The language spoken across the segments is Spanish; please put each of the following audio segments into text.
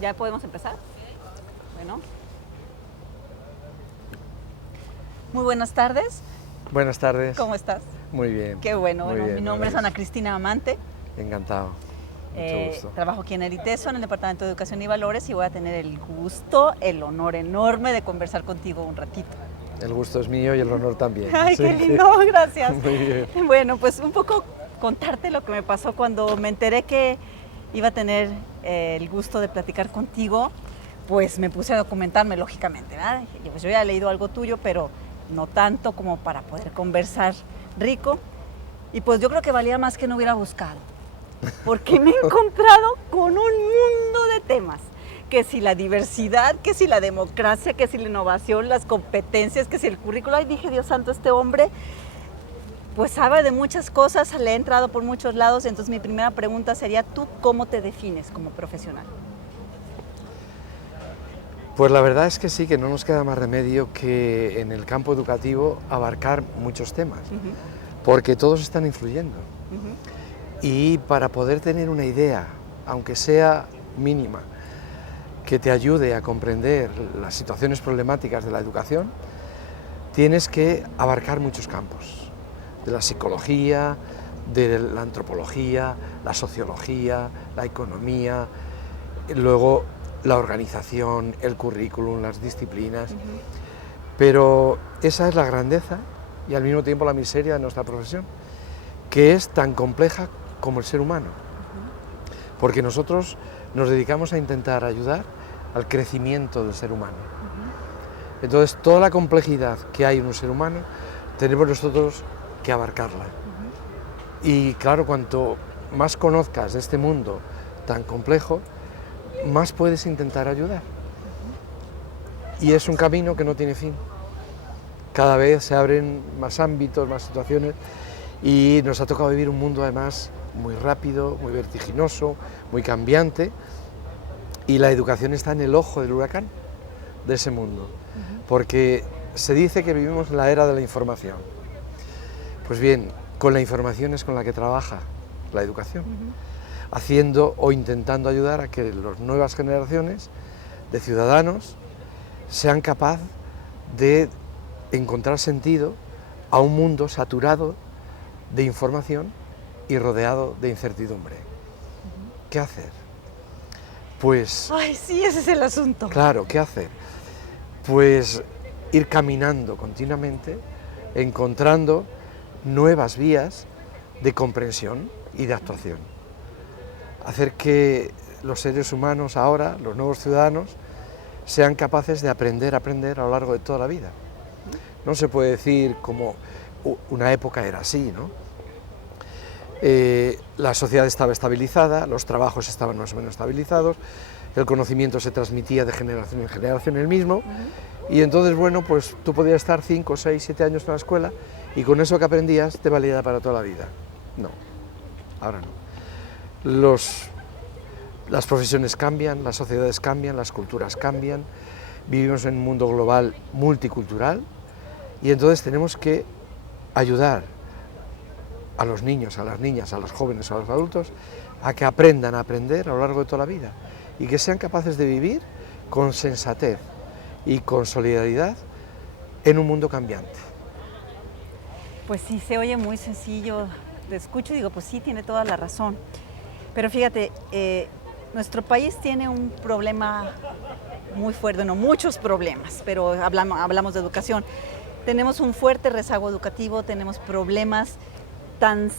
¿Ya podemos empezar? Bueno. Muy buenas tardes. Buenas tardes. ¿Cómo estás? Muy bien. Qué bueno. Muy Bueno, bien, mi nombre es Ana Cristina Amante. Encantado. Mucho gusto. Trabajo aquí en el ITESO, en el Departamento de Educación y Valores, y voy a tener el gusto, el honor enorme de conversar contigo un ratito. El gusto es mío y el honor también. Ay, qué lindo, gracias. Muy bien. Bueno, pues un poco contarte lo que me pasó cuando me enteré que iba a tener el gusto de platicar contigo. Pues me puse a documentarme, lógicamente, ¿verdad? Pues yo ya he leído algo tuyo, pero no tanto como para poder conversar rico. Y pues yo creo que valía más que no hubiera buscado, porque me he encontrado con un mundo de temas. Que si la diversidad, que si la democracia, que si la innovación, las competencias, que si el currículo. Ay, dije, Dios santo, este hombre pues sabe de muchas cosas, le he entrado por muchos lados. Entonces mi primera pregunta sería, ¿tú cómo te defines como profesional? Pues la verdad es que sí, que no nos queda más remedio que en el campo educativo abarcar muchos temas, porque todos están influyendo. Y para poder tener una idea, aunque sea mínima, que te ayude a comprender las situaciones problemáticas de la educación, tienes que abarcar muchos campos, de la psicología, de la antropología, la sociología, la economía, luego la organización, el currículum, las disciplinas, pero esa es la grandeza y al mismo tiempo la miseria de nuestra profesión, que es tan compleja como el ser humano, porque nosotros nos dedicamos a intentar ayudar al crecimiento del ser humano. Entonces, toda la complejidad que hay en un ser humano, tenemos nosotros que abarcarla. Y claro, cuanto más conozcas de este mundo tan complejo, más puedes intentar ayudar. Y es un camino que no tiene fin. Cada vez se abren más ámbitos, más situaciones, y nos ha tocado vivir un mundo además muy rápido, muy vertiginoso, muy cambiante, y la educación está en el ojo del huracán de ese mundo, porque se dice que vivimos en la era de la información. Pues bien, con la información es con la que trabaja la educación, haciendo o intentando ayudar a que las nuevas generaciones de ciudadanos sean capaces de encontrar sentido a un mundo saturado de información y rodeado de incertidumbre. ¿Qué hacer? Pues... Ay, sí, ese es el asunto. Claro, ¿qué hacer? Pues ir caminando continuamente, encontrando nuevas vías de comprensión y de actuación. Hacer que los seres humanos ahora, los nuevos ciudadanos, sean capaces de aprender a lo largo de toda la vida. No se puede decir como una época era así, ¿no? La sociedad estaba estabilizada, los trabajos estaban más o menos estabilizados, el conocimiento se transmitía de generación en generación el mismo, y entonces, bueno, pues tú podías estar 5, 6, 7 años en la escuela y con eso que aprendías te valía para toda la vida. No, ahora no. Las profesiones cambian, las sociedades cambian, las culturas cambian, vivimos en un mundo global multicultural y entonces tenemos que ayudar a los niños, a las niñas, a los jóvenes, a los adultos, a que aprendan a aprender a lo largo de toda la vida y que sean capaces de vivir con sensatez y con solidaridad en un mundo cambiante. Pues sí, se oye muy sencillo, te escucho y digo, pues sí, tiene toda la razón. Pero fíjate, nuestro país tiene un problema muy fuerte, no muchos problemas, pero hablamos de educación. Tenemos un fuerte rezago educativo, tenemos problemas tan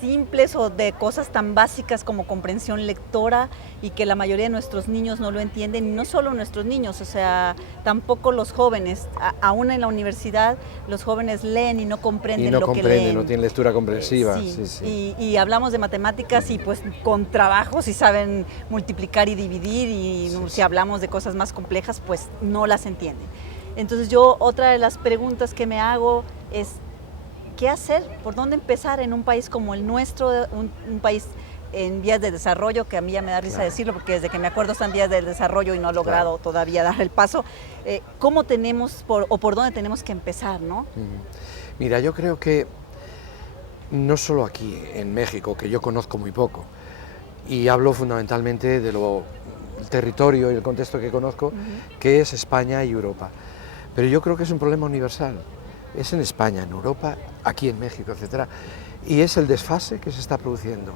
simples o de cosas tan básicas como comprensión lectora y que la mayoría de nuestros niños no lo entienden, y no solo nuestros niños, o sea, tampoco los jóvenes, aún en la universidad los jóvenes leen y no comprenden lo que leen. No tienen lectura comprensiva. Y hablamos de matemáticas y pues con trabajo si saben multiplicar y dividir y si hablamos de cosas más complejas pues no las entienden. Entonces yo otra de las preguntas que me hago es ¿qué hacer? ¿Por dónde empezar en un país como el nuestro, un país en vías de desarrollo, que a mí ya me da risa decirlo, porque desde que me acuerdo está en vías de desarrollo y no ha logrado todavía dar el paso? ¿Cómo tenemos, o por dónde tenemos que empezar, no? Mira, yo creo que no solo aquí, en México, que yo conozco muy poco, y hablo fundamentalmente de lo el territorio y el contexto que conozco, que es España y Europa. Pero yo creo que es un problema universal. Es en España, en Europa, aquí en México, etc. Y es el desfase que se está produciendo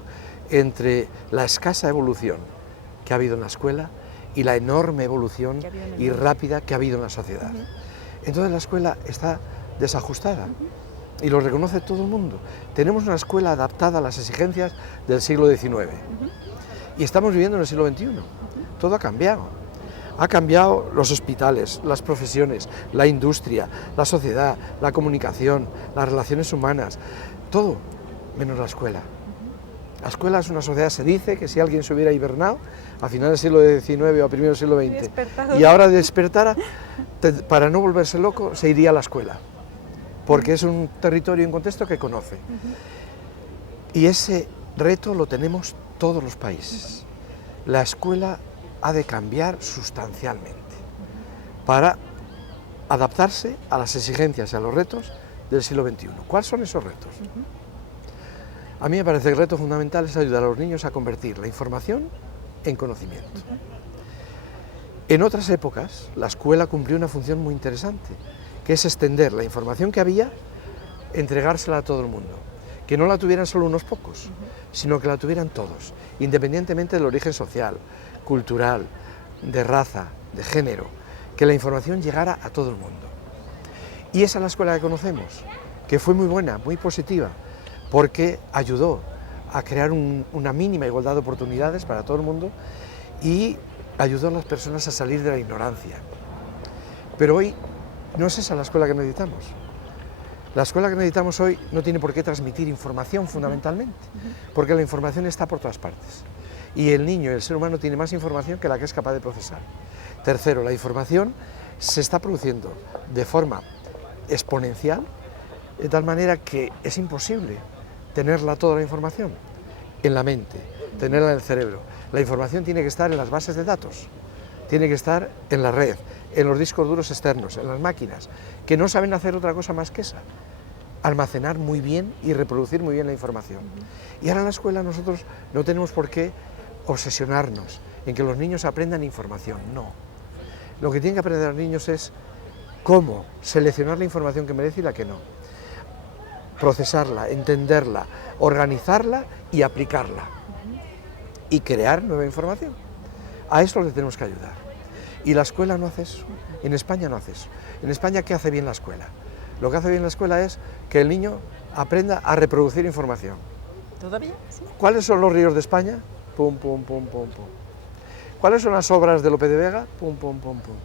entre la escasa evolución que ha habido en la escuela y la enorme evolución y rápida que ha habido en la sociedad. Entonces la escuela está desajustada y lo reconoce todo el mundo. Tenemos una escuela adaptada a las exigencias del siglo XIX y estamos viviendo en el siglo XXI. Todo ha cambiado. Ha cambiado los hospitales, las profesiones, la industria, la sociedad, la comunicación, las relaciones humanas, todo menos la escuela. La escuela es una sociedad, se dice que si alguien se hubiera hibernado a finales del siglo XIX o a primeros del siglo XX y ahora despertara, para no volverse loco, se iría a la escuela, porque es un territorio y un contexto que conoce. Y ese reto lo tenemos todos los países. La escuela ha de cambiar sustancialmente para adaptarse a las exigencias y a los retos del siglo XXI. ¿Cuáles son esos retos? A mí me parece que el reto fundamental es ayudar a los niños a convertir la información en conocimiento. En otras épocas, la escuela cumplió una función muy interesante, que es extender la información que había, entregársela a todo el mundo, que no la tuvieran solo unos pocos, sino que la tuvieran todos, independientemente del origen social, cultural, de raza, de género, que la información llegara a todo el mundo. Y esa es la escuela que conocemos, que fue muy buena, muy positiva, porque ayudó a crear una mínima igualdad de oportunidades para todo el mundo y ayudó a las personas a salir de la ignorancia. Pero hoy no es esa la escuela que necesitamos. La escuela que necesitamos hoy no tiene por qué transmitir información fundamentalmente, porque la información está por todas partes. Y el niño y el ser humano tiene más información que la que es capaz de procesar. Tercero, la información se está produciendo de forma exponencial, de tal manera que es imposible tenerla toda la información en la mente, tenerla en el cerebro. La información tiene que estar en las bases de datos, tiene que estar en la red, en los discos duros externos, en las máquinas, que no saben hacer otra cosa más que esa, almacenar muy bien y reproducir muy bien la información. Y ahora en la escuela nosotros no tenemos por qué obsesionarnos en que los niños aprendan información, no. Lo que tienen que aprender los niños es cómo seleccionar la información que merece y la que no. Procesarla, entenderla, organizarla y aplicarla. Y crear nueva información. A eso le tenemos que ayudar. Y la escuela no hace eso. En España no hace eso. En España, ¿qué hace bien la escuela? Lo que hace bien la escuela es que el niño aprenda a reproducir información. ¿Todavía? Sí. ¿Cuáles son los ríos de España? Pum, pum, pum, pum, pum. ¿Cuáles son las obras de Lope de Vega? Pum, pum, pum, pum.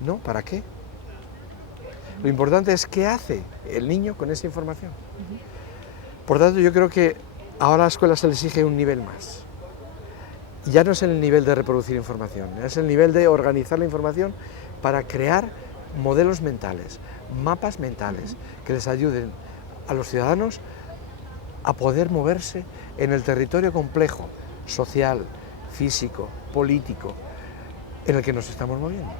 No, ¿para qué? Lo importante es qué hace el niño con esa información. Por tanto, yo creo que ahora a la escuela se le exige un nivel más. Ya no es el nivel de reproducir información, es el nivel de organizar la información para crear modelos mentales, mapas mentales que les ayuden a los ciudadanos a poder moverse en el territorio complejo, social, físico, político, en el que nos estamos moviendo.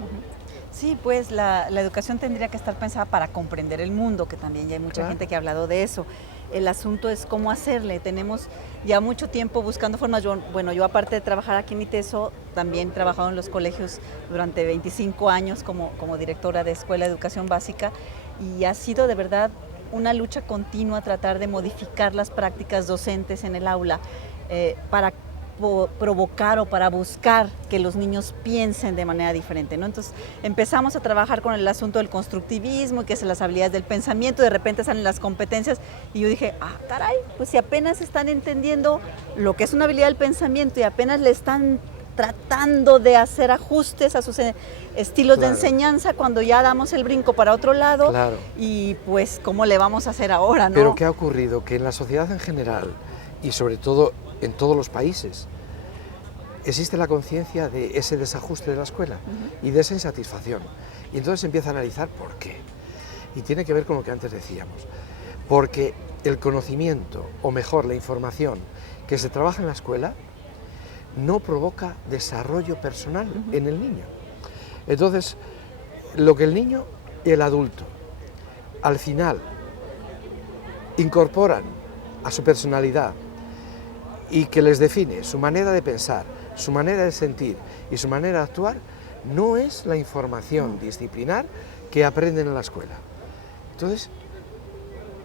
Sí, pues la educación tendría que estar pensada para comprender el mundo, que también ya hay mucha gente que ha hablado de eso. El asunto es cómo hacerle. Tenemos ya mucho tiempo buscando formas. Yo aparte de trabajar aquí en ITESO, también he trabajado en los colegios durante 25 años como directora de Escuela de Educación Básica y ha sido de verdad una lucha continua tratar de modificar las prácticas docentes en el aula para provocar o para buscar que los niños piensen de manera diferente, ¿no? Entonces empezamos a trabajar con el asunto del constructivismo, que es las habilidades del pensamiento, de repente salen las competencias y yo dije, caray, pues si apenas están entendiendo lo que es una habilidad del pensamiento y apenas le están tratando de hacer ajustes a sus estilos de enseñanza cuando ya damos el brinco para otro lado y pues ¿cómo le vamos a hacer ahora, no? Pero ¿qué ha ocurrido? Que en la sociedad en general y sobre todo en todos los países existe la conciencia de ese desajuste de la escuela y de esa insatisfacción. Y entonces se empieza a analizar por qué. Y tiene que ver con lo que antes decíamos. Porque el conocimiento, o mejor, la información que se trabaja en la escuela, no provoca desarrollo personal en el niño. Entonces, lo que el niño y el adulto, al final, incorporan a su personalidad y que les define su manera de pensar, su manera de sentir y su manera de actuar, no es la información disciplinar que aprenden en la escuela. Entonces,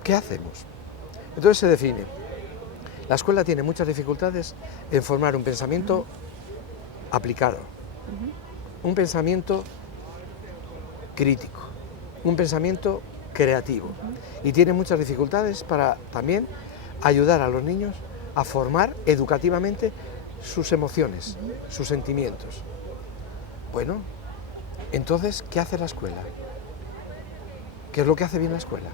¿qué hacemos? Entonces se define. La escuela tiene muchas dificultades en formar un pensamiento aplicado, un pensamiento crítico, un pensamiento creativo, y tiene muchas dificultades para también ayudar a los niños a formar educativamente sus emociones, sus sentimientos. Bueno, entonces, ¿qué hace la escuela? ¿Qué es lo que hace bien la escuela?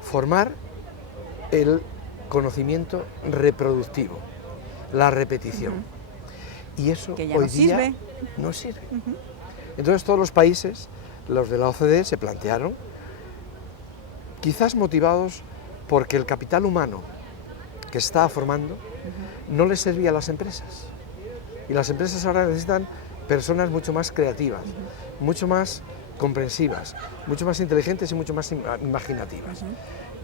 Formar el conocimiento reproductivo, la repetición. Y eso que ya hoy no día sirve. no sirve. Entonces todos los países, los de la OCDE, se plantearon, quizás motivados porque el capital humano que estaba formando no les servía a las empresas. Y las empresas ahora necesitan personas mucho más creativas, mucho más comprensivas, mucho más inteligentes y mucho más imaginativas.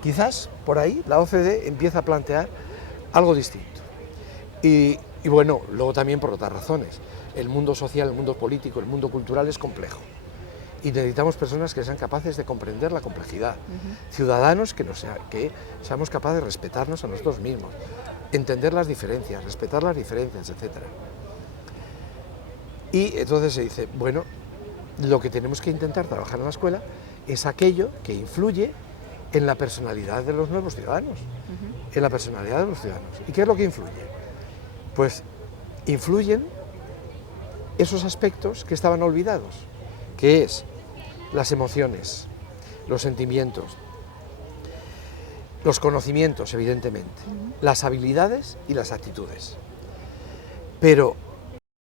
Quizás por ahí la OCDE empieza a plantear algo distinto. Y bueno, luego también por otras razones. El mundo social, el mundo político, el mundo cultural es complejo. Y necesitamos personas que sean capaces de comprender la complejidad. Ciudadanos que seamos capaces de respetarnos a nosotros mismos, entender las diferencias, respetar las diferencias, etc. Y entonces se dice, bueno, lo que tenemos que intentar trabajar en la escuela es aquello que influye en la personalidad de los nuevos ciudadanos, en la personalidad de los ciudadanos. ¿Y qué es lo que influye? Pues influyen esos aspectos que estaban olvidados, que es las emociones, los sentimientos, los conocimientos, evidentemente, las habilidades y las actitudes. Pero